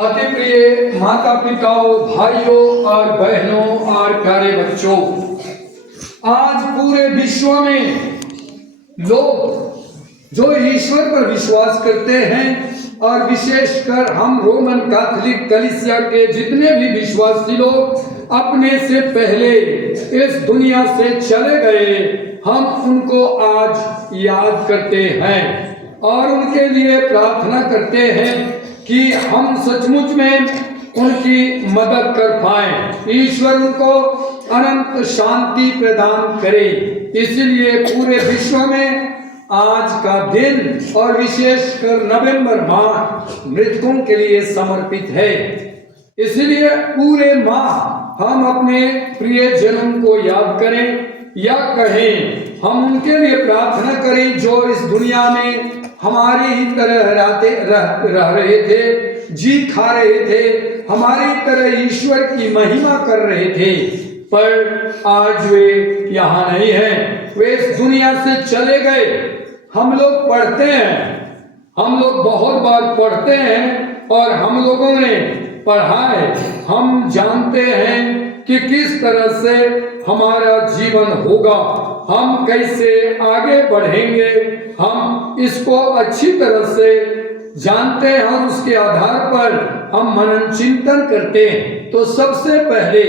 अति प्रिय माता पिताओं, भाइयों और बहनों और प्यारे बच्चों, आज पूरे विश्व में लोग जो ईश्वर पर विश्वास करते हैं और विशेषकर हम रोमन कैथोलिक कलीसिया के जितने भी विश्वासी लोग अपने से पहले इस दुनिया से चले गए, हम उनको आज याद करते हैं और उनके लिए प्रार्थना करते हैं कि हम सचमुच में उनकी मदद कर पाएं। ईश्वर उनको अनंत शांति प्रदान करे। इसलिए पूरे विश्व में आज का दिन और विशेषकर नवंबर माह मृतकों के लिए समर्पित है। इसलिए पूरे माह हम अपने प्रिय जनों को याद करें या कहें, हम उनके लिए प्रार्थना करें जो इस दुनिया में हमारी ही तरह रह रहे थे, जी खा रहे थे, हमारी तरह ईश्वर की महिमा कर रहे थे, पर आज वे यहाँ नहीं हैं, वे इस दुनिया से चले गए। हम लोग पढ़ते हैं, हम लोग बहुत बार पढ़ते हैं और हम लोगों ने पढ़ा है, हम जानते हैं कि किस तरह से हमारा जीवन होगा, हम कैसे आगे बढ़ेंगे, हम इसको अच्छी तरह से जानते हैं और उसके आधार पर हम मनन चिंतन करते हैं। तो सबसे पहले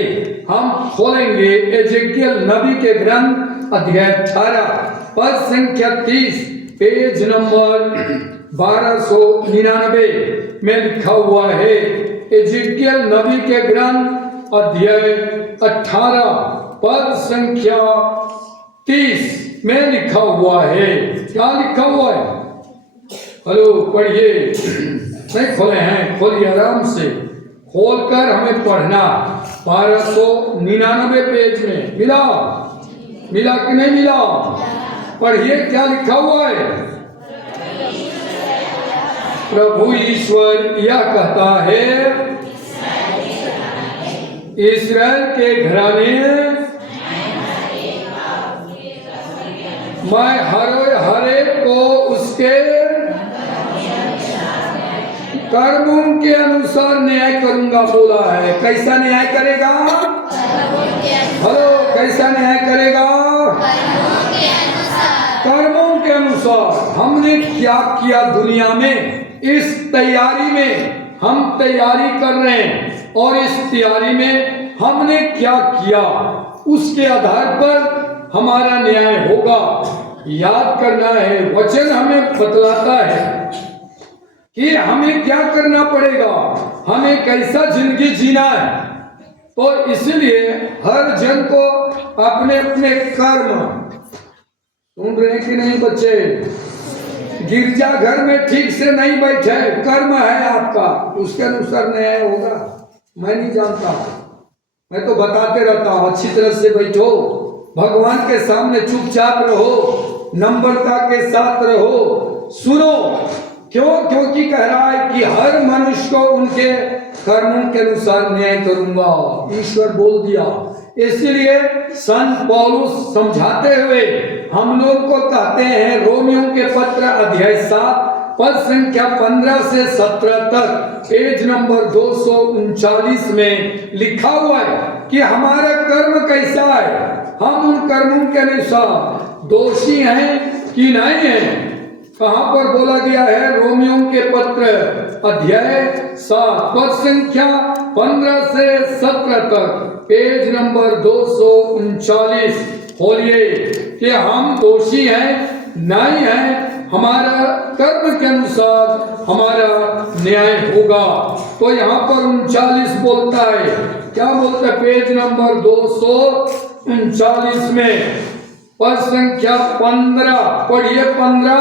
हम खोलेंगे एजेकियल नबी के ग्रंथ अध्याय 18 पद संख्या 30 पेज नंबर 1299 में लिखा हुआ है। एजेकियल नबी के ग्रंथ अध्याय 18 पद संख्या 30 में लिखा हुआ है। क्या लिखा हुआ है? हेलो, पढ़िए। नहीं खोले हैं? खोलिए आराम से, खोलकर हमें पढ़ना। 1299 पेज में मिला कि नहीं मिला? पढ़िए, क्या लिखा हुआ है? प्रभु ईश्वर यह कहता है, इस्राएल के घराने मैं हर एक को उसके कर्मों के अनुसार न्याय करूंगा बोला है। कैसा न्याय करेगा? हेलो, कैसा न्याय करेगा? कर्मों के अनुसार। हमने क्या किया दुनिया में, इस तैयारी में हम तैयारी कर रहे हैं और इस तैयारी में हमने क्या किया, उसके आधार पर हमारा न्याय होगा। याद करना है, वचन हमें बतलाता है कि हमें क्या करना पड़ेगा, हमें कैसा जिंदगी जीना है। तो इसलिए हर जन को अपने अपने कर्म, सुन रहे हैं कि नहीं बच्चे? गिरजा घर में ठीक से नहीं बैठे, कर्म है आपका, उसके अनुसार न्याय होगा। मैं नहीं जानता, मैं तो बताते रहता हूँ, अच्छी तरह से बैठो, भगवान के सामने चुपचाप रहो, नम्रता के साथ रहो, सुनो। क्यों? क्योंकि कह रहा है कि हर मनुष्य को उनके कर्मों के अनुसार न्याय करूंगा, ईश्वर बोल दिया। इसलिए संत पौलुस समझाते हुए हम लोग को कहते हैं, रोमियों के पत्र अध्याय 7 पद संख्या 15 से 17 तक पेज नंबर 239 में लिखा हुआ है कि हमारा कर्म कैसा है, हम उन कर्मों के अनुसार दोषी हैं कि नहीं हैं। कहां पर बोला गया है? रोमियों के पत्र अध्याय 7 पद संख्या 15 से 17 तक पेज नंबर 239 खोलिए कि हम दोषी हैं नहीं हैं, हमारा कर्म के अनुसार हमारा न्याय होगा। तो यहाँ पर 39 बोलता है, क्या बोलता है? पेज नंबर 239 में पद संख्या 15 पढ़िए। 15,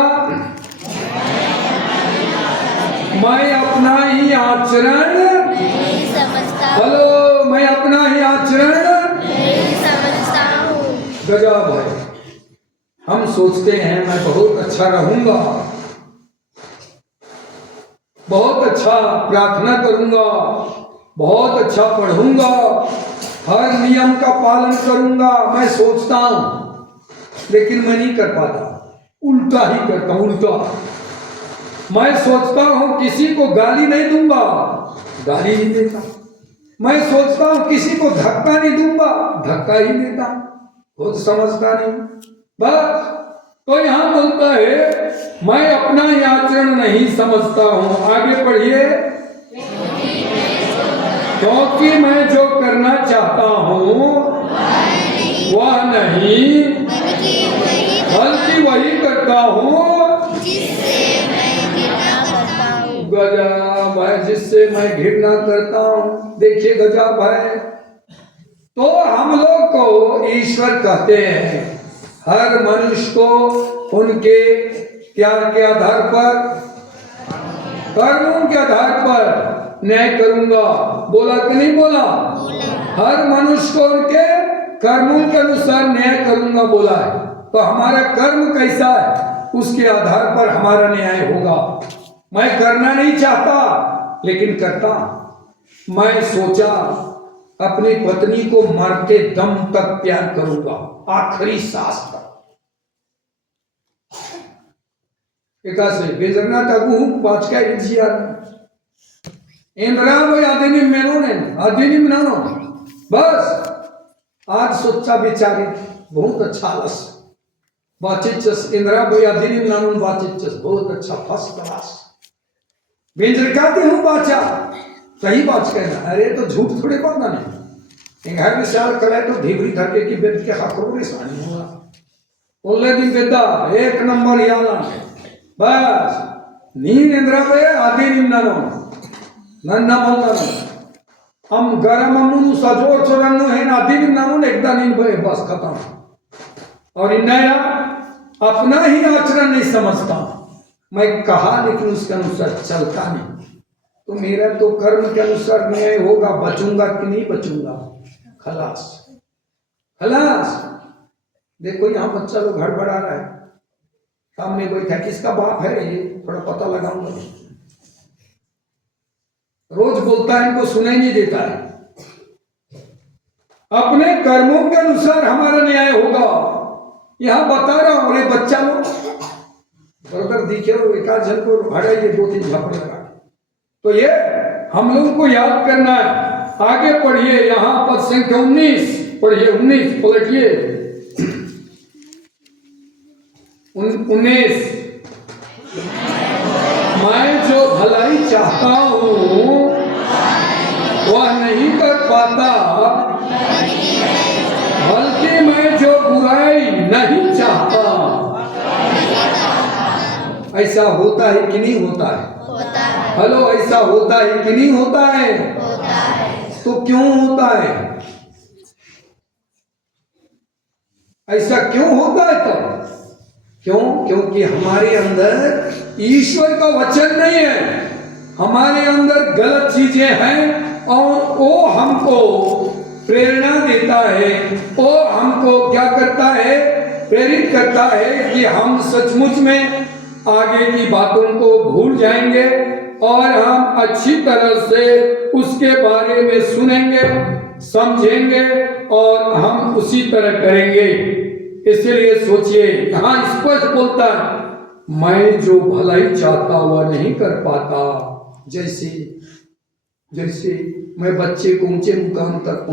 मैं अपना ही आचरण, हेलो, मैं अपना ही आचरण समझता हूँ। गजब है। हम सोचते हैं मैं बहुत अच्छा रहूंगा, बहुत अच्छा प्रार्थना करूंगा, बहुत अच्छा पढ़ूंगा, हर नियम का पालन करूंगा, मैं सोचता हूं, लेकिन मैं नहीं कर पाता, उल्टा ही करता हूं। उल्टा मैं सोचता हूं किसी को गाली नहीं दूंगा, गाली ही देता। मैं सोचता हूं किसी को धक्का नहीं दूंगा, धक्का ही देता, खुद समझता नहीं बस। तो यहां बोलता है मैं अपना ही आचरण नहीं समझता हूं। आगे पढ़िए। क्योंकि मैं जो करना चाहता हूं वह नहीं बल्कि वही करता हूं गजब है, जिससे मैं घृणा करता हूं। देखिए गजब है। तो हम लोग को ईश्वर कहते हैं हर मनुष्य को उनके क्या के आधार पर, कर्मों के आधार पर न्याय करूंगा। बोला कि नहीं बोला? हर मनुष्य को उनके कर्मों के अनुसार न्याय करूंगा बोला है। तो हमारा कर्म कैसा है उसके आधार पर हमारा न्याय होगा। मैं करना नहीं चाहता लेकिन करता। मैं सोचा अपनी पत्नी को मरते दम तक प्यार करूंगा, आखिरी सांस तक। एकासे बेजरना तगु पाचका इजिया इंद्रा वो आदिनी मेनोने आदिनी मनानो बस। आज सोचा बेचारी बहुत अच्छा लस बाचिचस इंद्रा वो आदिनी मनानो बाचिचस बहुत अच्छा फर्स्ट क्लास बेंजर कहते हूँ बाचा सही बात कहना। अरे तो झूठ थोड़े बोलना नहीं। घर में साल करे तो ढीबरी धरके की बेद के हाथों में सानी होगा। बोले दिन बेदा एक नंबर याला बस नींद इंद्रा पे आदि निम्नानो नन्ना बोलना हम गरम अम्मू सजोर चोरन्नो है ना आदि निम्नानो एकदा नींद पे बस खत्म। और इंडिया अपना ही आचरण नहीं समझता। मैं कहा लेकिन उसके अनुसार चलता नहीं। तो मेरा तो कर्म के अनुसार न्याय होगा, बचूंगा कि नहीं बचूंगा, खलास खलास। देखो यहाँ बच्चा लोग हड़बड़ा रहा है, सामने बैठा किसका बाप है ये थोड़ा पता लगाऊंगा। रोज बोलता है इनको सुनाई नहीं देता है। अपने कर्मों के अनुसार हमारा न्याय होगा। यहां बता रहा हूं। बच्चा लोग बरबर दिखे और एकाध जन को हटाइए, दो तीन झापड़ लगा। तो ये हम लोगों को याद करना है। आगे पढ़िए यहां पर संख्या 19 पढ़िए। 19 पलटिए 19। मैं जो भलाई चाहता हूं वह नहीं कर पाता, बल्कि मैं जो बुराई नहीं चाहता। ऐसा होता है कि नहीं होता है? होता है। हेलो, ऐसा होता है कि नहीं होता है? होता है। तो क्यों होता है? ऐसा क्यों होता है? तो क्यों? क्योंकि हमारे अंदर ईश्वर का वचन नहीं है। हमारे अंदर गलत चीजें हैं और वो हमको प्रेरणा देता है। वो हमको क्या करता है? प्रेरित करता है कि हम सचमुच में आगे की बातों को भूल जाएंगे और हम अच्छी तरह से उसके बारे में सुनेंगे, समझेंगे और हम उसी तरह करेंगे। इसलिए सोचिए यहां स्पष्ट बोलता है मैं जो भलाई चाहता हुआ नहीं कर पाता। जैसे मैं बच्चे को ऊंचे मुकाम तक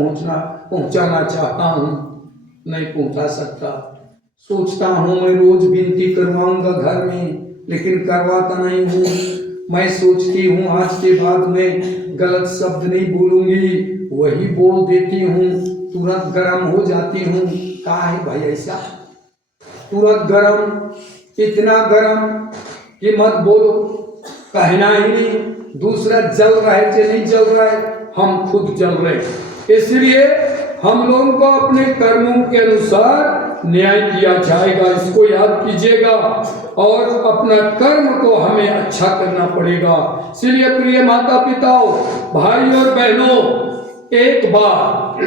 पहुंचाना चाहता हूं, नहीं पहुंचा सकता। सोचता हूं मैं रोज विनती करवाऊंगा घर में, लेकिन करवाता नहीं हूं। मैं सोचती हूं आज के बाद में गलत शब्द नहीं बोलूंगी, वही बोल देती हूं। तुरंत गर्म हो जाती हूं। क्या है भाई ऐसा? तुरंत गर्म, इतना गर्म कि मत बोलो, कहना ही नहीं। दूसरा जल रहा है कि नहीं जल रहा है, हम खुद जल रहे। इसलिए हम लोगों को अपने कर्मों के अनुसार न्याय किया जाएगा, इसको याद कीजिएगा। और अपना कर्म को हमें अच्छा करना पड़ेगा। इसलिए प्रिय माता पिताओं, भाई और बहनों, एक बार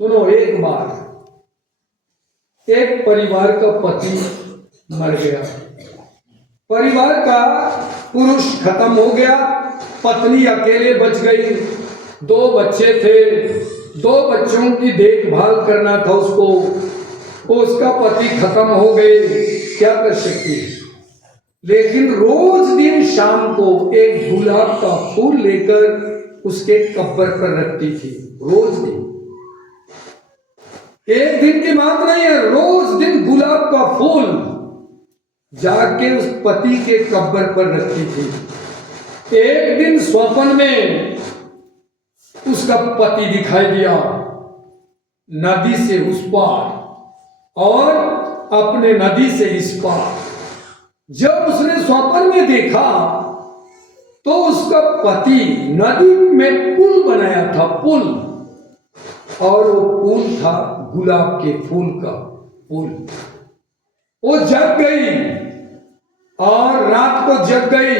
सुनो, एक बार एक परिवार का पति मर गया। परिवार का पुरुष खत्म हो गया, पत्नी अकेले बच गई। 2 बच्चे थे, 2 बच्चों की देखभाल करना था उसको। उसका पति खत्म हो गए, क्या कर सकती है? लेकिन रोज दिन शाम को एक गुलाब का फूल लेकर उसके कब्र पर रखती थी। रोज दिन, एक दिन की बात नहीं है, रोज दिन गुलाब का फूल जाके उस पति के कब्र पर रखती थी। एक दिन स्वप्न में उसका पति दिखाई दिया नदी से उस पार और अपने नदी से इस पार। जब उसने स्वप्न में देखा तो उसका पति नदी में पुल बनाया था, पुल, और वो पुल था गुलाब के फूल का पुल। वो जग गई और रात को जग गई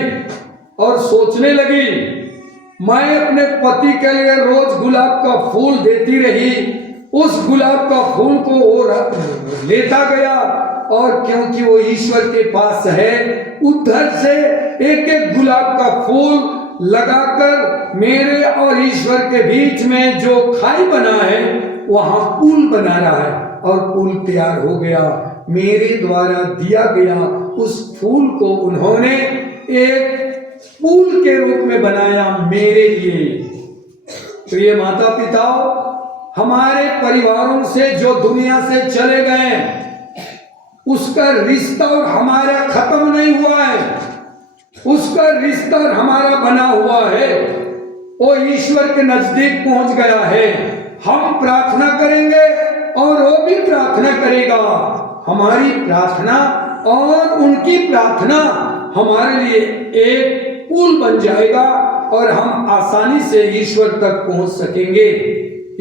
और सोचने लगी, मैं अपने पति के लिए रोज गुलाब का फूल देती रही, उस गुलाब का फूल को वो लेता गया, और क्योंकि वो ईश्वर के पास है, उधर से एक एक गुलाब का फूल लगाकर मेरे और ईश्वर के बीच में जो खाई बना है वहां पुल बना रहा है, और पुल तैयार हो गया। मेरे द्वारा दिया गया उस फूल को उन्होंने एक पुल के रूप में बनाया मेरे लिए। तो ये माता पिता हमारे परिवारों से जो दुनिया से चले गए, उसका रिश्ता और हमारा खत्म नहीं हुआ है, उसका रिश्ता हमारा बना हुआ है, वो ईश्वर के नजदीक पहुंच गया है। हम प्रार्थना करेंगे और वो भी प्रार्थना करेगा। हमारी प्रार्थना और उनकी प्रार्थना हमारे लिए एक पुल बन जाएगा और हम आसानी से ईश्वर तक पहुंच सकेंगे।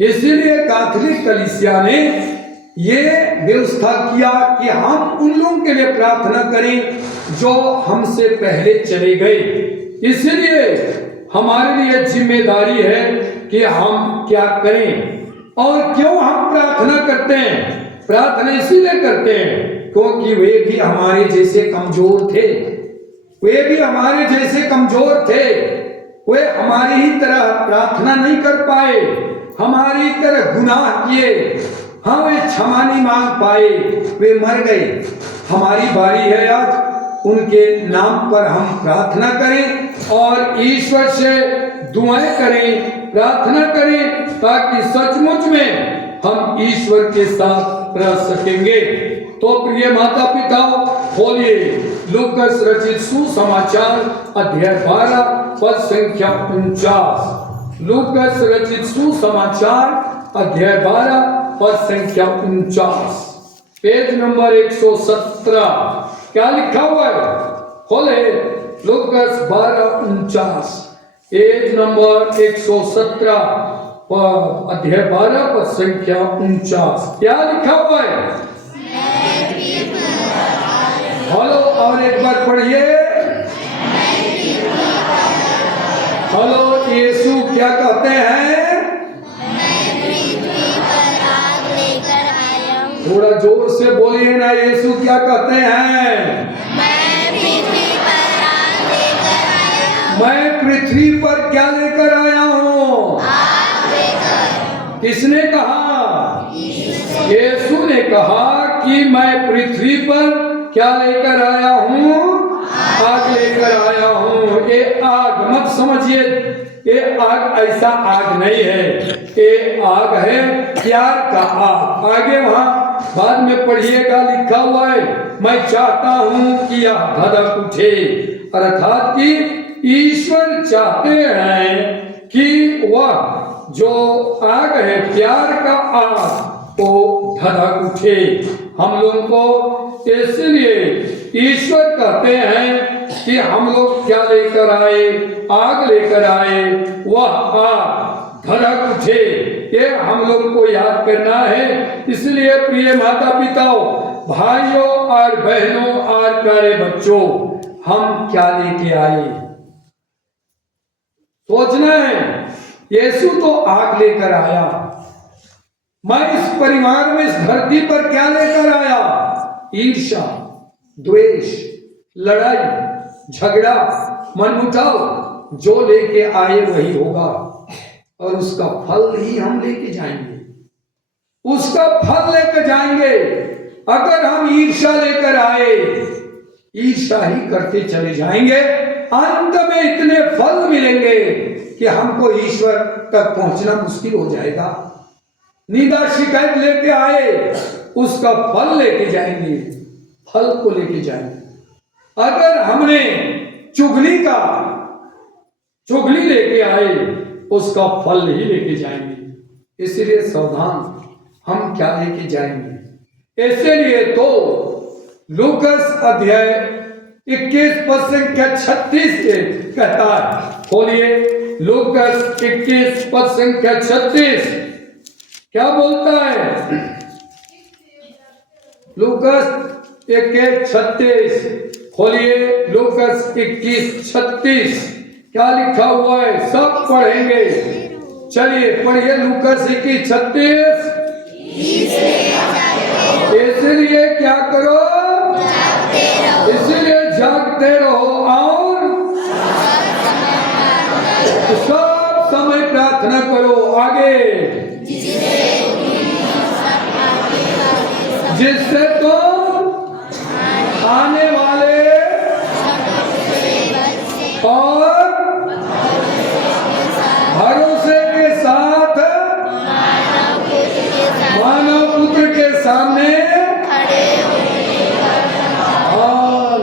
इसीलिए कैथोलिक कलीसिया ने ये व्यवस्था किया कि हम उन लोगों के लिए प्रार्थना करें जो हमसे पहले चले गए। इसलिए हमारे लिए जिम्मेदारी है कि हम क्या करें और क्यों हम प्रार्थना करते हैं। प्रार्थना इसीलिए करते हैं क्योंकि वे भी हमारे जैसे कमजोर थे, वे भी हमारे जैसे कमजोर थे, वे हमारी ही तरह प्रार्थना नहीं कर पाए, हमारी तरह गुनाह किए, हम वे क्षमा नहीं मांग पाए, वे मर गए। हमारी बारी है आज उनके नाम पर हम प्रार्थना करें और ईश्वर से दुआएं करें, प्रार्थना करें, ताकि सचमुच में हम ईश्वर के साथ रह सकेंगे। तो प्रिय माता पिता, खोलिए लूकास रचित सुसमाचार अध्याय 12 पद संख्या 49। लूकास रचित सुसमाचार अध्याय 12 पद संख्या 49, पेज नंबर 117। क्या लिखा हुआ है? खोले लूकास 12:49, पेज नंबर 117, अध्याय 12 पद संख्या 49। क्या लिखा हुआ है? हेलो, और एक बार पढ़िए। हेलो, यीशु क्या कहते हैं? थोड़ा जोर से बोलिए ना, यीशु क्या कहते हैं? मैं पृथ्वी पर क्या लेकर आया हूँ? किसने कहा? यीशु ने कहा कि मैं पृथ्वी पर क्या लेकर आया हूँ? आग लेकर आया हूँ। ये आग मत समझिए, ये आग ऐसा आग नहीं है, ये आग है प्यार का आग। आगे वहां बाद में पढ़िएगा, लिखा हुआ है, मैं चाहता हूं कि यह धधक उठे, अर्थात कि ईश्वर चाहते हैं कि वह जो आग है प्यार का आग वो धधक उठे हम लोगों को। इसलिए ईश्वर कहते हैं कि हम लोग क्या लेकर आए? आग लेकर आए, वह आग धधक उठे, ये हम लोग को याद करना है। इसलिए प्रिय माता पिताओं, भाइयों और बहनों और प्यारे बच्चों, हम क्या लेके आए? सोचना है। यीशु तो आग लेकर आया, मैं इस परिवार में, इस धरती पर क्या लेकर आया? ईर्ष्या, द्वेष, लड़ाई, झगड़ा, मनमुटाव। जो लेके आए वही होगा और उसका फल ही हम लेके जाएंगे, उसका फल लेकर जाएंगे। अगर हम ईर्ष्या लेकर आए ईर्ष्या ही करते चले जाएंगे। अंत में इतने फल मिलेंगे कि हमको ईश्वर तक पहुंचना मुश्किल हो जाएगा। निंदा शिकायत लेके आए, उसका फल लेके जाएंगे, फल को लेके जाएंगे। अगर हमने चुगली लेके आए, उसका फल ही लेके जाएंगे। इसलिए सावधान, हम क्या लेके जाएंगे। इसलिए तो लूकस अध्याय 21 पद संख्या 36 से कहता है, खोलिए लूकस 21 पद संख्या 36 क्या बोलता है। लूकस 21:36 खोलिए, लूकस 21:36 क्या लिखा हुआ है, सब पढ़ेंगे। चलिए पढ़िए लूकस 21:36। इसलिए क्या करो, इसलिए जागते रहो और सब समय प्रार्थना करो। आगे, जिससे तुम आने वाले और भरोसे के साथ मानव पुत्र के सामने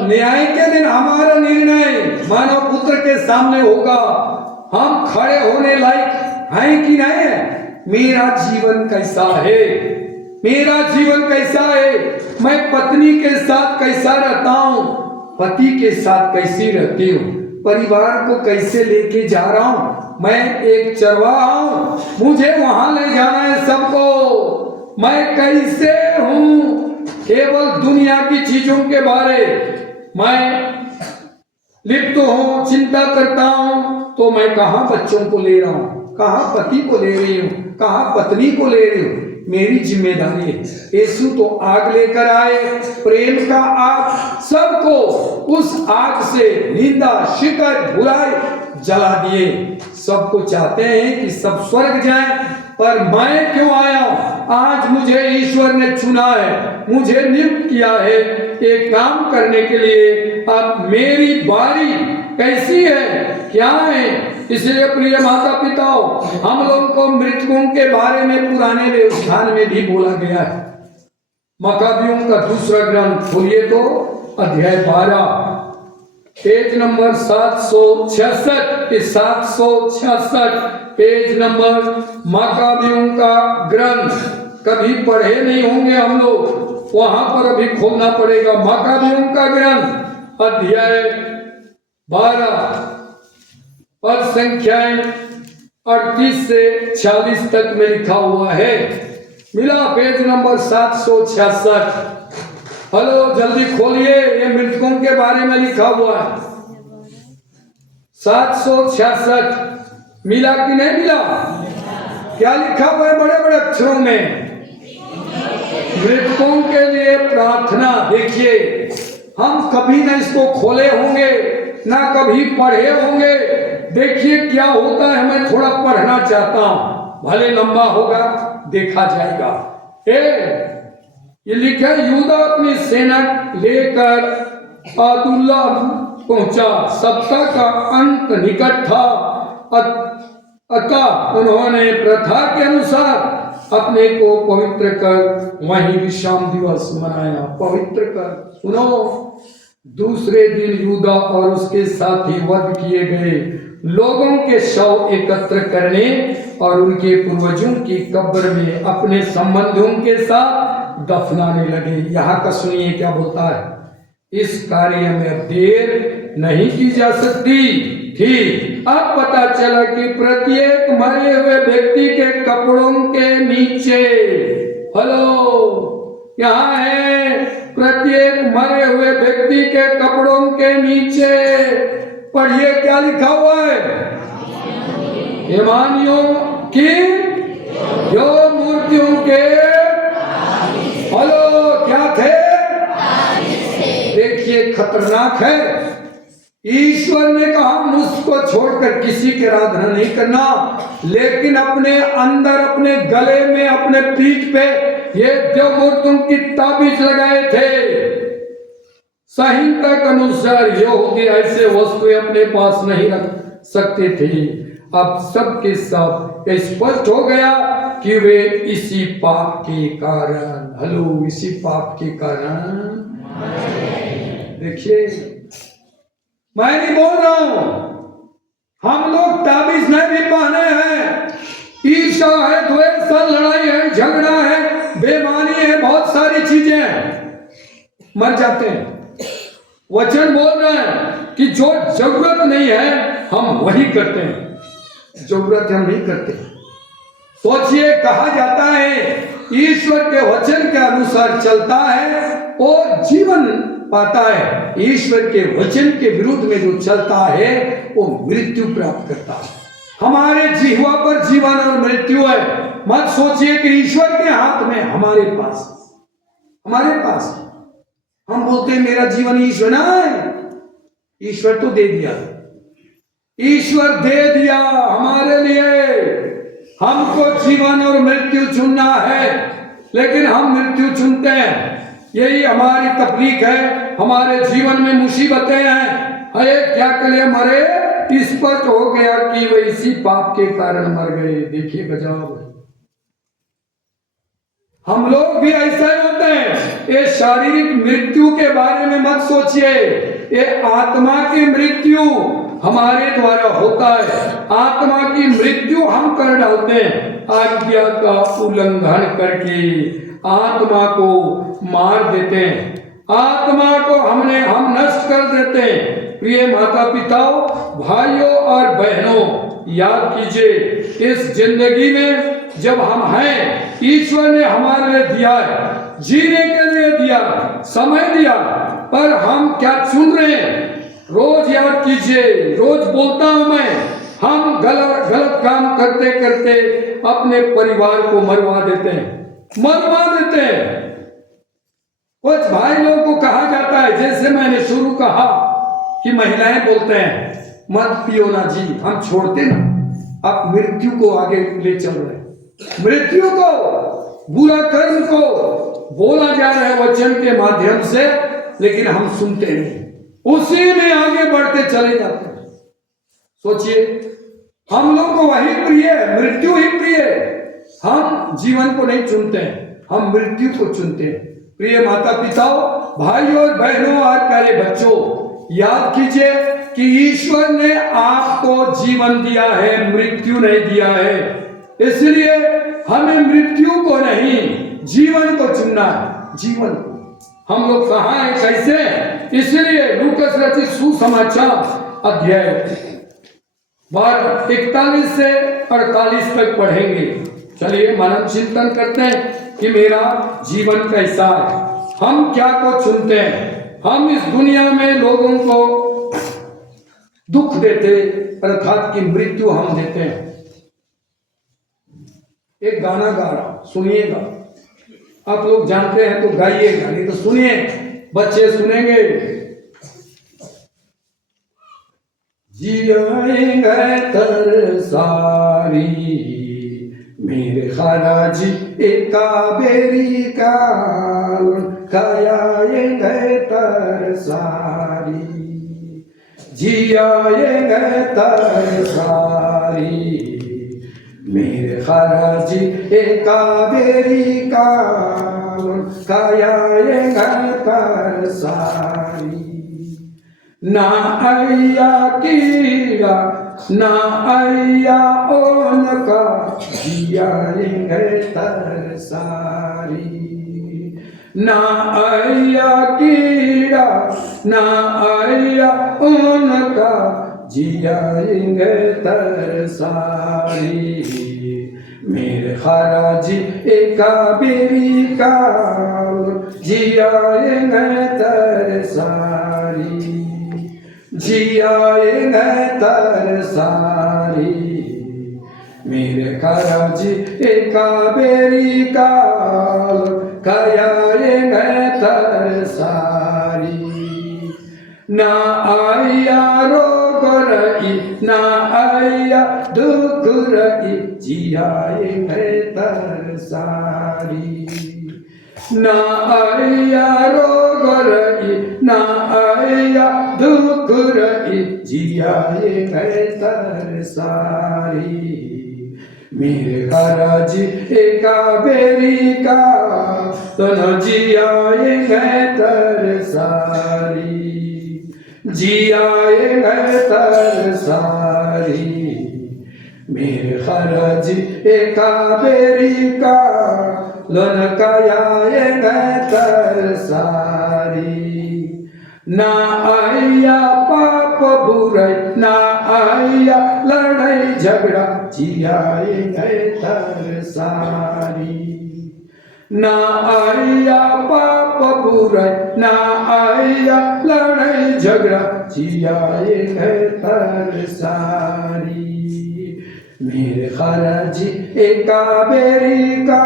न्याय के दिन हमारा निर्णय मानव पुत्र के सामने होगा। हम खड़े होने लायक हैं कि नहीं है। मेरा जीवन कैसा है, मेरा जीवन कैसा है, मैं पत्नी के साथ कैसा रहता हूँ, पति के साथ कैसी रहती हूँ, परिवार को कैसे लेके जा रहा हूँ। मैं एक चरवाहा हूँ, मुझे वहां ले जाना है सबको। मैं कैसे हूँ, केवल दुनिया की चीजों के बारे मैं लिप्त हूँ, चिंता करता हूँ। तो मैं कहाँ बच्चों को ले रहा हूँ, कहाँ पति को ले रही हूँ, कहाँ पत्नी को ले रही हूँ। मेरी जिम्मेदारी है। यीशु तो आग लेकर आए, प्रेम का आग, सबको उस आग से निंदा शिकायत बुराई जला दिए। सबको चाहते हैं कि सब स्वर्ग जाएं, पर मैं क्यों आया हूं। आज मुझे ईश्वर ने चुना है, मुझे नियुक्त किया है एक काम करने के लिए। अब मेरी बारी कैसी है, क्या है। इसलिए प्रिय माता पिताओं, हम लोगों को मृतकों के बारे में पुराने व्यवस्थान में भी बोला गया है। मकाबियों का दूसरा ग्रंथ खोलिए तो अध्याय 12 पेज नंबर 766 पेज नंबर। मकाबियों का ग्रंथ कभी पढ़े नहीं होंगे हम लोग, वहां पर अभी खोलना पड़ेगा। मकाबियों का ग्रंथ अध्याय 12 पद संख्याएं 38 से 46 तक में लिखा हुआ है। मिला पेज नंबर 766। हेलो जल्दी खोलिए, ये मृतकों के बारे में लिखा हुआ है। 766 मिला कि नहीं मिला। क्या लिखा हुआ है बड़े बड़े अक्षरों में, मृतकों के लिए प्रार्थना। देखिए हम कभी ना इसको खोले होंगे ना कभी पढ़े होंगे। देखिए क्या होता है, मैं थोड़ा पढ़ना चाहता हूं, भले लंबा होगा, देखा जाएगा। ये लिखा, यूदा अपनी सेना लेकर अदुल्ला पहुंचा, सप्ताह का अंत निकट था। अतः उन्होंने प्रथा के अनुसार अपने को पवित्र कर वहीं विश्राम दिवस मनाया। पवित्र कर, सुनो, दूसरे दिन यूदा और उसके साथी वध किए गए लोगों के शव एकत्र करने और उनके पूर्वजों की कब्र में अपने संबंधियों के साथ दफनाने लगे। यहाँ का सुनिए क्या बोलता है, इस कार्य में देर नहीं की जा सकती थी। अब पता चला कि प्रत्येक मरे हुए व्यक्ति के कपड़ों के नीचे, हेलो यहाँ है, प्रत्येक मरे हुए व्यक्ति के कपड़ों के नीचे पढ़िए क्या लिखा हुआ है, ईमानियों की जो मूर्तियों के, हेलो क्या थे। देखिए खतरनाक है। ईश्वर ने कहा मुझको छोड़कर किसी की आराधना नहीं करना, लेकिन अपने अंदर, अपने गले में, अपने पीठ पे ये देव मूर्तियों की ताबीज लगाए थे। संहिता के अनुसार यहूदी ऐसे वस्तु अपने पास नहीं रख सकते थे। अब सबके सब स्पष्ट हो गया कि वे इसी पाप के कारण, हेलो, इसी पाप के कारण, देखिए मैं नहीं बोल रहा हूं, हम लोग ताबीज नहीं भी पहने हैं, ईर्ष्या है, द्वेष है, लड़ाई है, झगड़ा है, बेईमानी है, बहुत सारी चीजें, मर जाते हैं। वचन बोल रहे हैं कि जो जरूरत नहीं है हम वही करते हैं, जरूरत हम नहीं करते। सोचिए, कहा जाता है ईश्वर के वचन के अनुसार चलता है और जीवन पाता है, ईश्वर के वचन के विरुद्ध में जो चलता है वो मृत्यु प्राप्त करता है। हमारे जिह्वा पर जीवन और मृत्यु है। मत सोचिए कि ईश्वर के हाथ में, हमारे पास हम बोलते हैं मेरा जीवन ईश्वर ना है, ईश्वर तो दे दिया, ईश्वर दे दिया हमारे लिए। हमको जीवन और मृत्यु चुनना है, लेकिन हम मृत्यु चुनते हैं। यही हमारी तकलीफ है, हमारे जीवन में मुसीबतें हैं। अरे क्या करें, मरे, स्पष्ट हो गया कि वे इसी पाप के कारण मर गए। देखिए गजब, हम लोग भी ऐसे होते हैं। ये शारीरिक मृत्यु के बारे में मत सोचिए, ये आत्मा की मृत्यु हमारे द्वारा होता है। आत्मा की मृत्यु हम कर डालते हैं, आज्ञा का उल्लंघन करके आत्मा को मार देते हैं, आत्मा को हम नष्ट कर देते हैं। प्रिय माता पिताओं, भाइयों और बहनों, याद कीजिए, इस जिंदगी में जब हम हैं, ईश्वर ने हमारे लिए दिया है, जीने के लिए दिया, समय दिया, पर हम क्या चुन रहे हैं? रोज याद कीजिए, रोज बोलता हूं मैं, हम गलत काम करते करते अपने परिवार को मरवा देते हैं। कुछ भाई लोगों को कहा जाता है, जैसे मैंने शुरू कहा कि महिलाएं बोलते हैं मत पियो ना जी, हम छोड़ते ना, आप मृत्यु को आगे ले चल रहे हैं। मृत्यु को, बुरा कर्म को बोला जा रहा है वचन के माध्यम से, लेकिन हम सुनते नहीं, उसी में आगे बढ़ते चले जाते हैं। सोचिए, हम लोग को वही प्रिय है, मृत्यु ही प्रिय है। हम जीवन को नहीं चुनते हैं, हम मृत्यु को चुनते हैं। प्रिय माता पिताओं, भाइयों और बहनों और प्यारे बच्चों, याद कीजिए कि ईश्वर ने आपको जीवन दिया है, मृत्यु नहीं दिया है। इसलिए हमें मृत्यु को नहीं, जीवन को चुनना है। जीवन को हम लोग कहाँ हैं, कैसे? इसलिए लूकास रचित सुसमाचार अध्याय 41 से 48 तक पढ़ेंगे। चलिए मनन चिंतन करते हैं कि मेरा जीवन कैसा है, हम क्या को चुनते हैं। हम इस दुनिया में लोगों को दुख देते, अर्थात की मृत्यु हम देते हैं। एक गाना गा रहा, सुनिएगा, आप लोग जानते हैं तो गाइएगा, नहीं तो सुनिए, बच्चे सुनेंगे। जियाएंगे तरसारी मेरे खराजी एकाबेरी काल, खाएंगे तरसारी, जियाएंगे तरसारी मेरे खराजी एकाबेरी काल, खाएंगे तरसारी। ना आया कीड़ा ना आया उनका, जियाएंगे तरसारी। ना आया कीड़ा ना आया उनका, जियाएंगे तरसारी मेरे खराजी एकाबेरी काल, जियाएंगे तरसारी, जियाएंगे तरसारी मेरे खराजी एकाबेरी काल, खाएंगे तरसारी। ना आया रोग रही ना आया दुख रही, जियाएंगे तरसारी। ना आया रोग रही ना आया दुख रही जियाए गए तरसारी मेरे हराज एका बेरी का तो न जियाए गए तरसारी जियाए गए तरसारी मेरे खरज एका बेरी का लनकाया गए तरसारी ना आया पाप बुराई ना आया लड़ाई झगड़ा जियाए गए तरसारी ना आया पाप बुराई ना आया लड़ाई झगड़ा जियाए गए तरसारी मेरे खराज एका बेरी का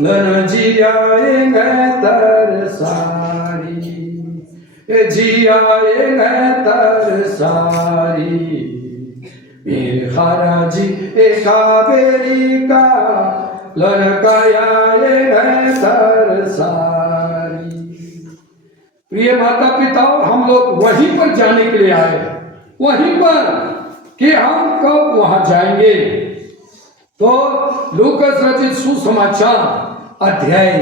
लन जियाए गए तरसारी जियाए गए तरसारी मेरे खराज एका बेरी का लनकायाए गए तरसारी। प्रिय माता पिता, हम लोग वहीं पर जाने के लिए आए, वहीं पर कि हम कब वहां जाएंगे। तो लूकास रचित सुसमाचार अध्याय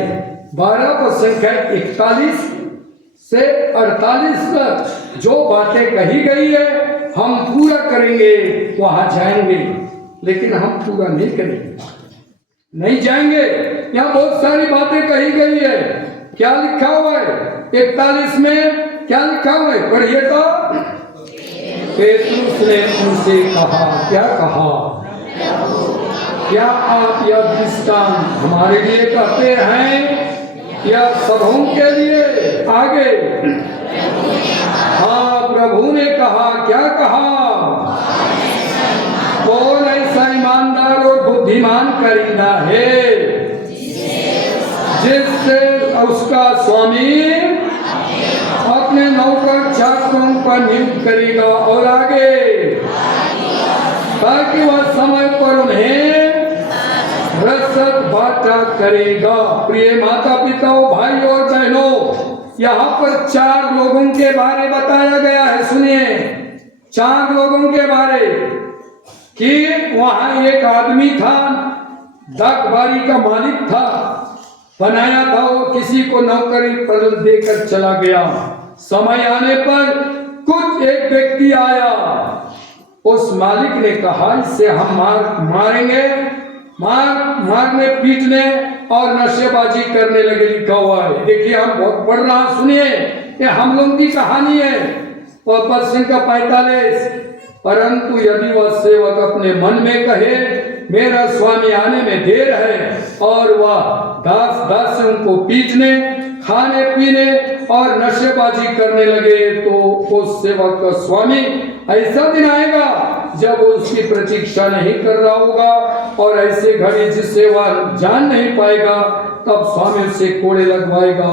12 पर संख्या 41 से 48 तक जो बातें कही गई है हम पूरा करेंगे, वहां जाएंगे, लेकिन हम पूरा नहीं करेंगे, नहीं जाएंगे। यहाँ बहुत सारी बातें कही गई है। क्या लिखा हुआ है 41 में? क्या लिखा हुआ है? पढ़िए तो। पेतरुस ने उनसे कहा, क्या कहा? क्या आप यह दृष्टांत हमारे लिए कहते हैं या सबों के लिए? आगे हाँ, प्रभु ने कहा, क्या कहा? कौन ऐसा ईमानदार और बुद्धिमान करीना है जिससे उसका स्वामी अपने नौकर चाकरों पर नियुक्त करेगा, और आगे ताकि वह समय पर उन्हें रसद बांटा करेगा। प्रिय माता पिताओं, भाई और बहनों, यहाँ पर 4 लोगों के बारे बताया गया है। सुनिए, 4 लोगों के बारे कि वहां एक आदमी था, डाकबारी का मालिक था, बनाया था, वो किसी को नौकरी पर देकर चला गया। समय आने पर कुछ एक व्यक्ति आया, उस मालिक ने कहा इससे हम मारेंगे, मारने पीटने और नशेबाजी करने लगे। लिखा हुआ है, देखिए हम बहुत पढ़ रहा, सुनिए, ये हम लोग की कहानी है। और पद संख्या 45, परंतु यदि वह सेवक अपने मन में कहे मेरा स्वामी आने में देर है, और वह दासियों को पीटने, खाने पीने और नशेबाजी करने लगे, तो उस सेवक का स्वामी ऐसा दिन आएगा जब उसकी प्रतीक्षा नहीं कर रहा होगा, और ऐसे घड़ी जिससे वह जान नहीं पाएगा, तब स्वामी उसे कोड़े लगवाएगा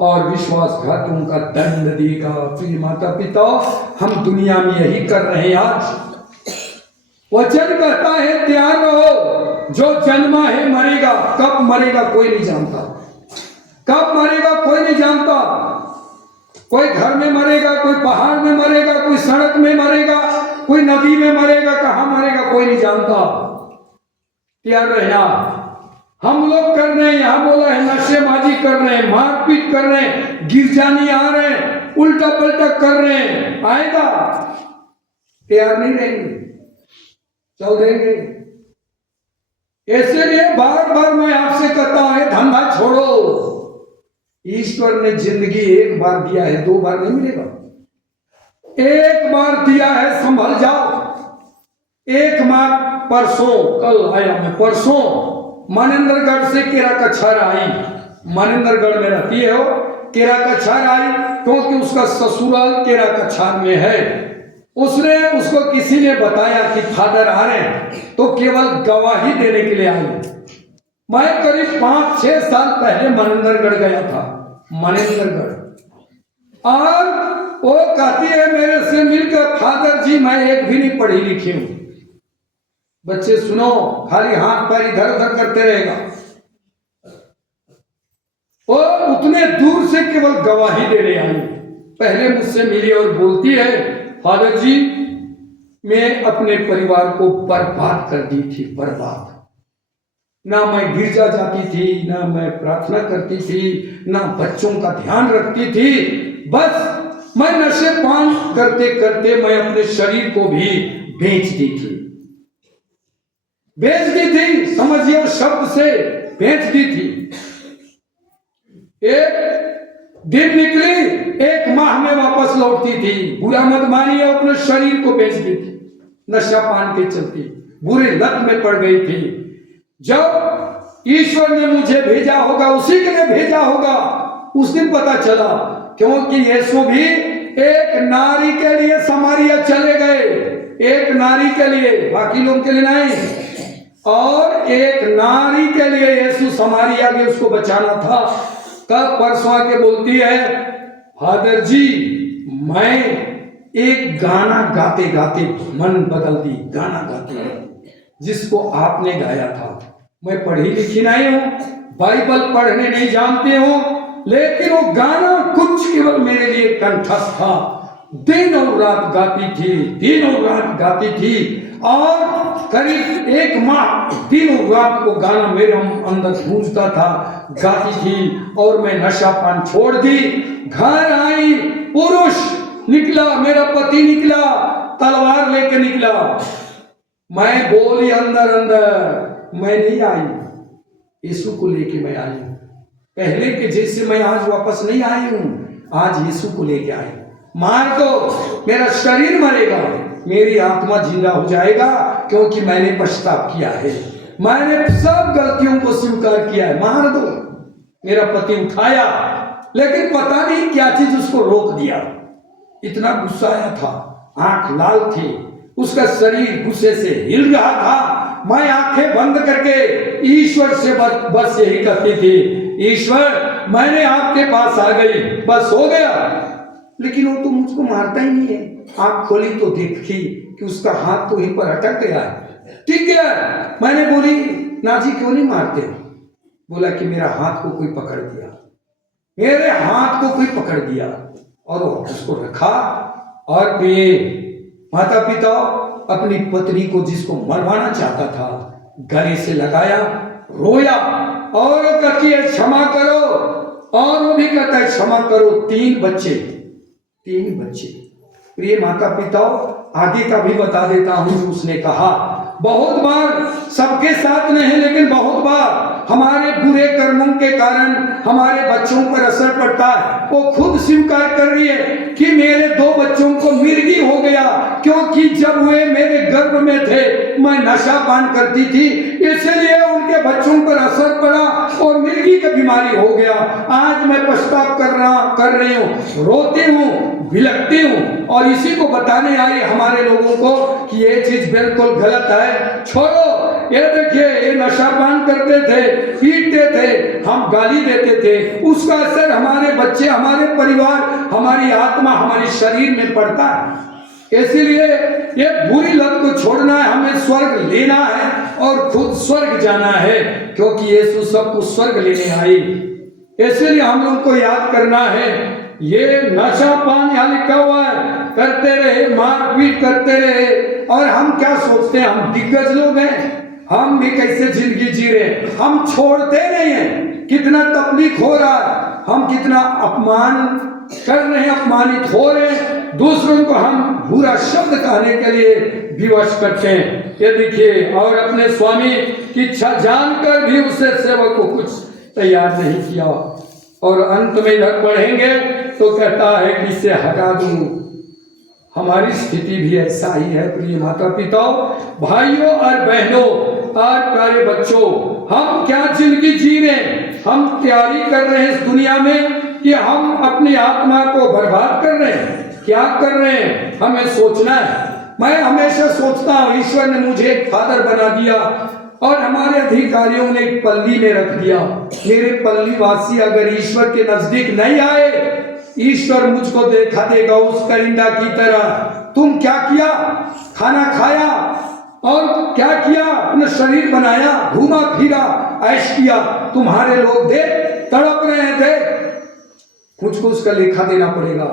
और विश्वासघातों का दंड देगा। प्रिय माता पिता, हम दुनिया में यही कर रहे हैं। आज वचन कहता है तैयार रहो, जो जन्मा है मरेगा। कब मरेगा कोई नहीं जानता, कब मरेगा कोई नहीं जानता। कोई घर में मरेगा, कोई पहाड़ में मरेगा, कोई सड़क में मरेगा, कोई नदी में मरेगा, कहां मरेगा कोई नहीं जानता। तैयार रहना। हम लोग कर रहे हैं, यहां बोला है नशेबाजी कर रहे हैं, मारपीट कर रहे हैं, गिरजानी आ रहे हैं, उल्टा पलटा कर रहे हैं, आएगा? तैयार नहीं रहेंगे, चल देंगे। इसलिए बार बार मैं आपसे कहता हूं, धंधा छोड़ो। ईश्वर ने जिंदगी एक बार दिया है, 2 बार नहीं मिलेगा। एक बार दिया है, संभल जाओ। एक माँ परसों, कल आया मैं, परसों मनेंद्रगढ़ से केरा कछार आई। मनेंद्रगढ़ में रहती है वो, केरा कछार आई क्योंकि उसका ससुराल केरा कछार में है। उसको किसी ने बताया कि फादर आ रहे हैं, तो केवल गवाही देने के लिए आई। मैं करीब 5-6 साल पहले मनेंद्रगढ़ गया था, मनेंद्रगढ़, और वो कहती है मेरे से मिलकर, फादर जी मैं एक भी नहीं पढ़ी लिखी हूं। बच्चे सुनो, खाली हाथ पैर इधर उधर करते रहेगा। और उतने दूर से केवल गवाही देने आई। पहले मुझसे मिली और बोलती है, फादर जी मैं अपने परिवार को बर्बाद कर दी थी, बर्बाद। ना मैं गिरजा जाती थी, ना मैं प्रार्थना करती थी, ना बच्चों का ध्यान रखती थी। बस मैं नशे पान करते करते मैं अपने शरीर को भी बेच दी थी, बेच दी थी, समझिए उस शब्द से बेच दी थी। एक दिन निकली, एक माह में वापस लौटती थी। बुरा मत मानिए, अपने शरीर को बेच दी थी, नशा पान के चलती बुरी लत में पड़ गई थी। जब ईश्वर ने मुझे भेजा होगा, उसी के लिए भेजा होगा, उस दिन पता चला। क्योंकि यीशु भी एक नारी के लिए समारिया चले गए, एक नारी के लिए, बाकी लोग के लिए नहीं। और एक नारी के लिए यीशु समारिया में उसको बचाना था। कब परसों आके बोलती है, फादर जी मैं एक गाना गाते गाते मन बदल दी, गाना गाते जिसको आपने गाया था। मैं पढ़ी लिखी नहीं हूं, बाइबल पढ़ने नहीं जानते हो, लेकिन वो गाना कुछ केवल मेरे लिए कंठस्थ था। दिन और रात गाती थी, दिन और रात गाती थी, और करीब एक माह दिन और रात वो गाना मेरे अंदर गूंजता था, गाती थी। और मैं नशा पान छोड़ दी, घर आई, पुरुष निकला, मेरा पति निकला, तलवार लेके निकला। मैं बोली अंदर अंदर, मैं नहीं आई, यीशु को लेके मैं आई हूं। पहले के जैसे मैं आज वापस नहीं आई हूं, आज यीशु को लेके आई। मार दो, मेरा शरीर मरेगा, मेरी आत्मा जिंदा हो जाएगा, क्योंकि मैंने पछतावा किया है, मैंने सब गलतियों को स्वीकार किया है। मार दो। मेरा पति उठाया, लेकिन पता नहीं क्या चीज उसको रोक दिया। इतना गुस्सा आया था, आंख लाल थी, उसका शरीर गुस्से से हिल रहा था। मैं आंखें बंद करके ईश्वर से बस यही कहती थी, ईश्वर मैंने आपके पास आ गई, बस हो गया। लेकिन वो तो मुझको मारता ही नहीं है। आंख खोली तो देखी कि उसका हाथ तो यहीं पर अटक गया है। ठीक है, मैंने बोली नाजी क्यों नहीं मारते? बोला कि मेरा हाथ को कोई पकड़ दिया, मेरे हाथ को कोई पकड़ दिया, और उसको रखा। और फिर माता पिता अपनी पत्नी को जिसको मरवाना चाहता था गले से लगाया, रोया, और कहती है क्षमा करो, और वो भी कहता है क्षमा करो। 3 बच्चे, 3 बच्चे। प्रिय माता पिता, आगे का भी बता देता हूं जो उसने कहा। बहुत बार, सबके साथ नहीं लेकिन बहुत बार हमारे बुरे कर्मों के कारण हमारे बच्चों पर असर पड़ता है। वो खुद स्वीकार कर रही है कि मेरे 2 बच्चों को मिर्गी हो गया, क्योंकि जब वे मेरे गर्भ में थे मैं नशा पान करती थी, इसलिए उनके बच्चों पर असर पड़ा और मिर्गी की बीमारी हो गया। आज मैं पछतावा कर रही हूँ, रोती हूँ, बिलखती हूँ, और इसी को बताने आई हमारे लोगों को कि ये चीज बिल्कुल गलत है, छोड़ो। ये देखिए, ये नशा पान करते थे, पीटते थे, हम गाली देते थे, उसका असर हमारे बच्चे, हमारे परिवार, हमारी आत्मा, हमारे शरीर में पड़ता है। इसीलिए ये बुरी लत को छोड़ना है, हमें स्वर्ग लेना है और खुद स्वर्ग जाना है, क्योंकि यीशु सबको स्वर्ग लेने आई। इसलिए हम लोग को याद करना है, ये नशा पान यहाँ लिखा हुआ है, करते रहे, मारपीट करते रहे, और हम क्या सोचते हैं, हम दिग्गज लोग हैं, हम भी कैसे जिंदगी जी रहे हैं, हम छोड़ते नहीं हैं। कितना तकलीफ हो रहा है, हम कितना अपमान कर रहे हैं, अपमानित हो रहे हैं, दूसरों को हम बुरा शब्द कहने के लिए विवश करते हैं। ये देखिए, और अपने स्वामी की इच्छा जानकर भी उससे सेवक को कुछ तैयार नहीं किया। और अंत में इधर पढ़ेंगे तो कहता है कि इसे हटा दूं। हमारी स्थिति भी ऐसा ही है। प्रिय माता पिताओं, भाइयों और बहनों और प्यारे बच्चों, हम क्या जिंदगी जी रहे हैं? हम तैयारी कर रहे हैं इस दुनिया में कि हम अपनी आत्मा को बर्बाद कर रहे हैं? क्या कर रहे हैं, हमें सोचना है। मैं हमेशा सोचता हूँ, ईश्वर ने मुझे एक फादर बना दिया और हमारे अधिकारियों ने एक पल्ली में रख दिया। मेरे पल्ली वासी अगर ईश्वर के नजदीक नहीं आए, ईश्वर मुझको देखा देगा उस करिंदा की तरह। तुम क्या किया? खाना खाया और क्या किया? अपना शरीर बनाया, घूमा फिरा, ऐश किया। तुम्हारे लोग देख तड़प रहे थे, कुछ कुछ का लेखा देना पड़ेगा।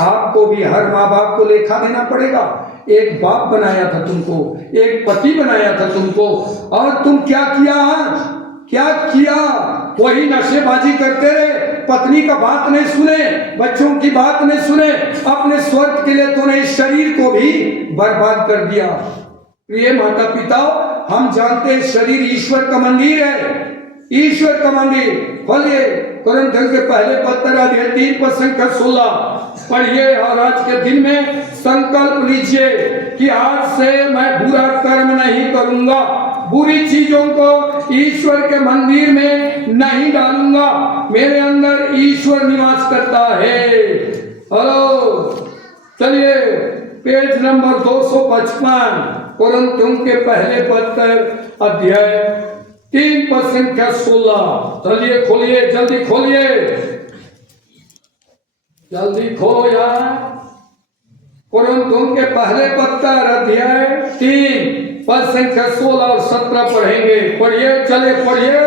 आपको भी हर माँ बाप को लेखा देना पड़ेगा। एक बाप बनाया था तुमको, एक पति बनाया था तुमको, और तुम क्या किया आज? क्या किया? वही नशेबाजी करते रहे, पत्नी का बात नहीं सुने, बच्चों की बात नहीं सुने, अपने स्वर्ग के लिए तूने इस शरीर को भी बर्बाद कर दिया। ये माता पिता, हम जानते हैं शरीर ईश्वर का मंदिर है, ईश्वर का मंदिर। खोलिए कुरिन्थियों के पहले पत्र अध्याय 3:16 पढ़िए, और आज के दिन में संकल्प लीजिए कि आज से मैं बुरा कर्म नहीं करूंगा, बुरी चीजों को ईश्वर के मंदिर में नहीं डालूंगा। मेरे अंदर ईश्वर निवास करता है। हेलो, चलिए पेज नंबर 255 कुरिन्थियों के पहले पत्र अध्याय 3:16। चलिए खोलिए, जल्दी खोलिए, जल्दी खोलो यार। कुरिन्थियों के पहले पत्र अध्याय 3:16 और 17 पढ़ेंगे। पढ़िए, चले पढ़िए।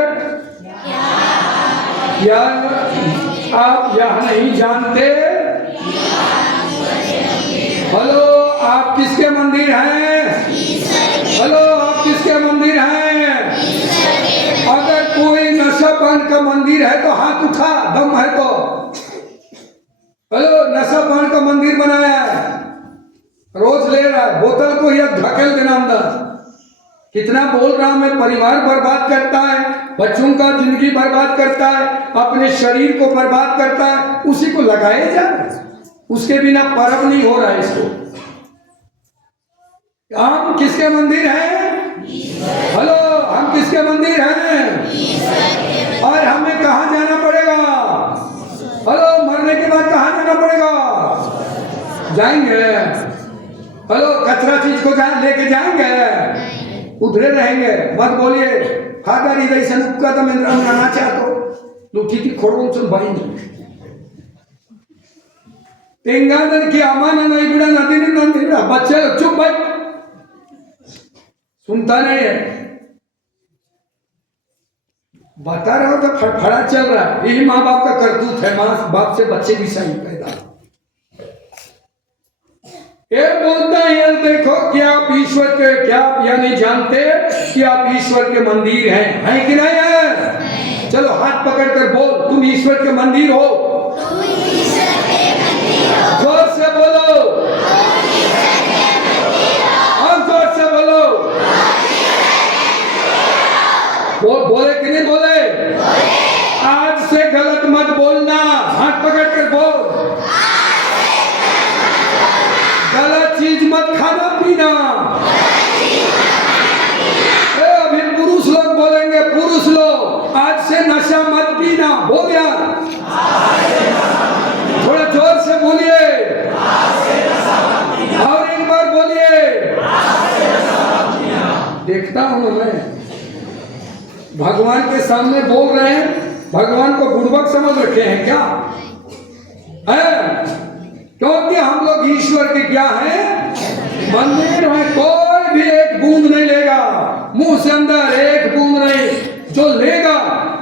यार आप यह नहीं जानते? हेलो, आप किसके मंदिर हैं? हेलो, आप किसके मंदिर हैं? अगर कोई नशापान का मंदिर है तो हाथ उठा, दम है तो। हेलो, नशापान का मंदिर बनाया है, रोज ले रहा है, बोतल को ही ढकेल देना अंदर। कितना बोल रहा हूं मैं, परिवार बर्बाद करता है, बच्चों का जिंदगी बर्बाद करता है, अपने शरीर को बर्बाद करता है, उसी को लगाए जा, उसके बिना पर्व नहीं हो रहा है इसको। हम किसके मंदिर हैं? हेलो, हम किसके मंदिर हैं? और हमें कहाँ जाना पड़ेगा? हेलो, मरने के बाद कहाँ जाना पड़ेगा? जाएंगे? हेलो, कचरा चीज को लेके जाएंगे? उधरे रहेंगे? मत बोलिए फादर इधर से नुक्का तो मैं नाना चाहतो लुठी की खोड़ों से भाई तेंगादन की अमाना नहीं बिड़ा नदी नहीं बिड़ा। बच्चे चुप भाई, सुनता नहीं है, बता रहा हो तो फड़फड़ा चल रहा है। यही माँ बाप का करतूत है, माँ बाप से बच्चे भी सही पैदा। ये बोलता है देखो कि आप ईश्वर के, क्या आप यह नहीं जानते कि आप ईश्वर के मंदिर हैं कि नहीं है? चलो हाथ पकड़कर बोल, तुम ईश्वर के मंदिर हो। जोर से बोलो, और जोर से बोलो। बोले कि नहीं बोले? आज से गलत मत बोलना, हाथ पकड़कर बोल। गलत चीज मत खाना पीना। अभी पुरुष लोग बोलेंगे, पुरुष लोग आज से नशा मत पीना। बोल यार, थोड़ा जोर से बोलिए, और एक बार बोलिए। देखता हूं मैं, भगवान के सामने बोल रहे हैं, भगवान को बुड़बक समझ रखे हैं क्या? है? क्योंकि हम लोग ईश्वर के क्या है? मंदिर में। कोई भी एक बूंद नहीं लेगा मुंह से अंदर, एक बूंद नहीं। जो लेगा,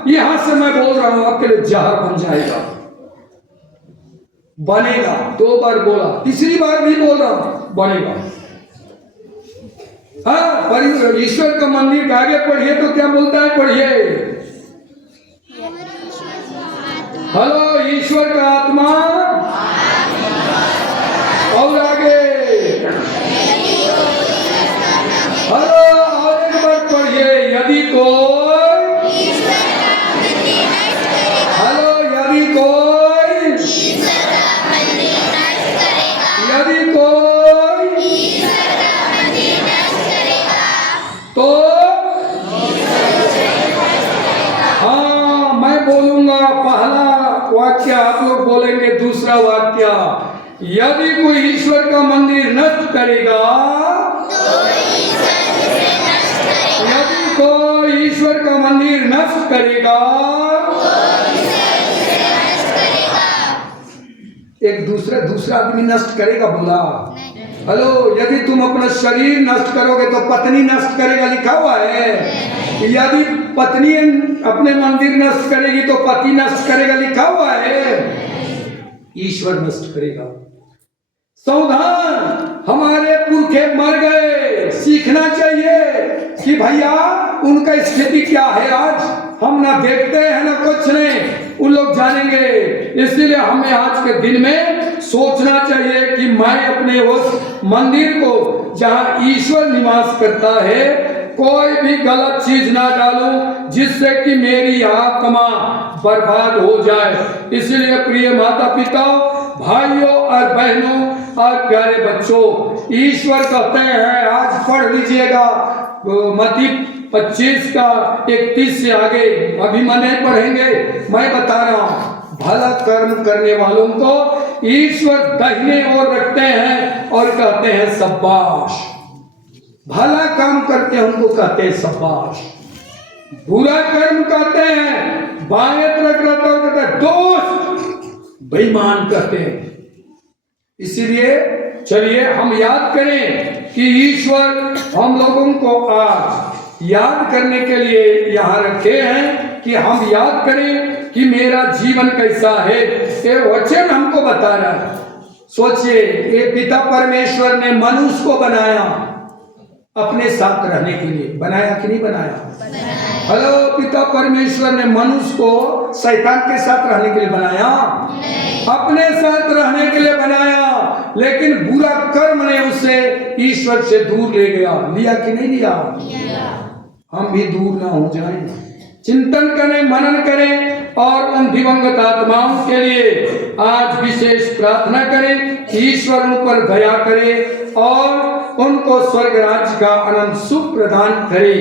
यहां से मैं बोल रहा हूं आपके लिए जहर बन जाएगा, बनेगा। 2 बार बोला, तीसरी बार भी बोल रहा हूं, बनेगा। हाँ, पर ईश्वर का मंदिर के आगे पढ़िए तो क्या बोलता है? पढ़िए, हेलो, ईश्वर का आत्मा, और आगे हेलो, और एक बार पढ़िए, यदि कोई, हेलो, यदि कोई, यदि कोई तो हाँ, मैं बोलूंगा पहला वाक्य, आप लोग बोलेंगे दूसरा वाक्य। यदि कोई ईश्वर का मंदिर नष्ट करेगा, यदि कोई ईश्वर का मंदिर नष्ट करेगा, एक दूसरा आदमी नष्ट करेगा बोला। हेलो, यदि तुम अपना शरीर नष्ट करोगे तो पत्नी नष्ट करेगा, लिखा हुआ है। यदि पत्नी अपने मंदिर नष्ट करेगी तो पति नष्ट करेगा, लिखा हुआ है। ईश्वर नष्ट करेगा। सावधान, हमारे पुरखे मर गए, सीखना चाहिए कि भैया उनका स्थिति क्या है आज हम ना देखते हैं ना कुछ नहीं, उन लोग जानेंगे। इसलिए हमें आज के दिन में सोचना चाहिए कि मैं अपने उस मंदिर को जहां ईश्वर निवास करता है कोई भी गलत चीज ना डालूं जिससे कि मेरी आत्मा बर्बाद हो जाए। इसलिए प्रिय माता पिता, भाइयों और बहनों और प्यारे बच्चों, ईश्वर कहते हैं, आज पढ़ लीजिएगा मत्ती 25 का 31 से आगे, अभी मैं नहीं पढ़ेंगे, मैं बता रहा हूं। भला कर्म करने वालों को ईश्वर दाहिने ओर रखते हैं और कहते हैं शाबाश। भला काम करते हैं उनको कहते हैं शाबाश, बुरा कर्म करते हैं बाएं तरफ रहता है दोस्त, बेईमान कहते हैं। इसीलिए चलिए हम याद करें कि ईश्वर हम लोगों को आज याद करने के लिए यहाँ रखे हैं कि हम याद करें कि मेरा जीवन कैसा है। ये वचन हमको बता रहा है। सोचिए, ये पिता परमेश्वर ने मनुष्य को बनाया अपने साथ रहने के लिए, बनाया कि नहीं बनाया? हेलो, पिता परमेश्वर ने मनुष्य को शैतान के साथ रहने के लिए बनाया? अपने साथ रहने के लिए बनाया, लेकिन बुरा कर्म ने उसे ईश्वर से दूर ले गया। लिया कि नहीं लिया? हम भी दूर ना हो जाएं। चिंतन करें, मनन करें और उन दिवंगत आत्माओं के लिए आज विशेष प्रार्थना करें, ईश्वर उन पर दया करे और उनको स्वर्ग राज्य का अनंत सुख प्रदान करे।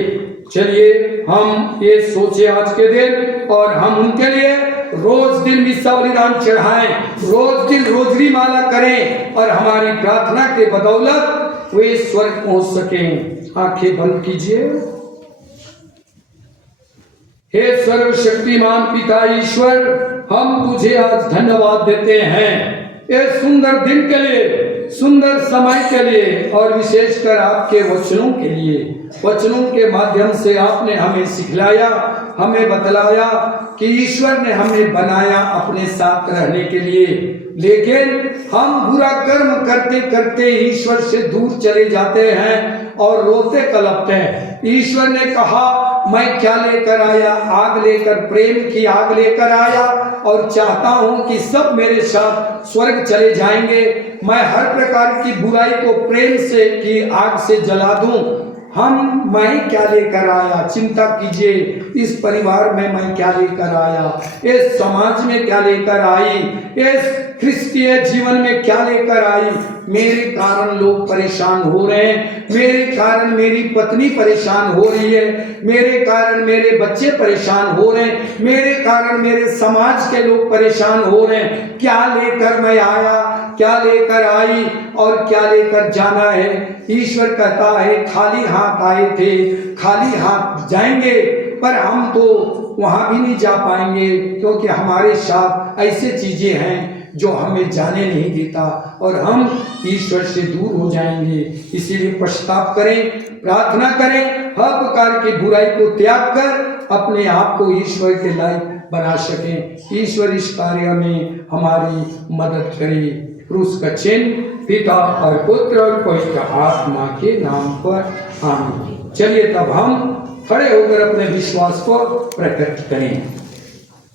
चलिए हम ये सोचे आज के दिन, और हम उनके लिए रोज दिन मिस्सा बलिदान चढ़ाएं, रोज दिन रोजरी माला करें और हमारी प्रार्थना के बदौलत वे स्वर्ग पहुंच सकें। आंखें बंद कीजिए। हे सर्वशक्तिमान पिता ईश्वर, हम तुझे आज धन्यवाद देते हैं इस सुंदर दिन के लिए, सुंदर समय के लिए, और विशेषकर आपके वचनों के लिए। वचनों के माध्यम से आपने हमें सिखलाया, हमें बतलाया कि ईश्वर ने हमें बनाया अपने साथ रहने के लिए, लेकिन हम बुरा कर्म करते करते ईश्वर से दूर चले जाते हैं और रोते कलपते हैं। ईश्वर ने कहा, मैं क्या लेकर आया? आग लेकर, प्रेम की आग लेकर आया, और चाहता हूं कि सब मेरे साथ स्वर्ग चले जाएंगे। मैं हर प्रकार की बुराई को प्रेम से की आग से जला दूं। मैं क्या लेकर आया? चिंता कीजिए, इस परिवार में मैं क्या लेकर आया, इस समाज में क्या लेकर आई, इस क्रिस्तीय जीवन में क्या लेकर आई। मेरे कारण लोग परेशान हो रहे हैं, मेरे कारण मेरी पत्नी परेशान हो रही है, मेरे कारण मेरे बच्चे परेशान हो रहे हैं, मेरे कारण मेरे समाज के लोग परेशान हो रहे हैं। क्या लेकर मैं आया, क्या लेकर आई और क्या लेकर जाना है? ईश्वर कहता है, खाली हाथ आए थे, खाली हाथ जाएंगे, पर हम तो वहां भी नहीं जा पाएंगे, क्योंकि हमारे साथ ऐसे चीजें हैं जो हमें जाने नहीं देता और हम ईश्वर से दूर हो जाएंगे। इसीलिए पश्चाताप करें, प्रार्थना करें, हर प्रकार की बुराई को त्याग कर अपने आप को ईश्वर के लायक बना सकें। ईश्वर इस कार्य में हमारी मदद करे। क्रूस का चिन्ह पिता और पुत्र और पवित्र आत्मा के नाम पर आमीन। चलिए तब हम खड़े होकर अपने विश्वास को प्रकट करें।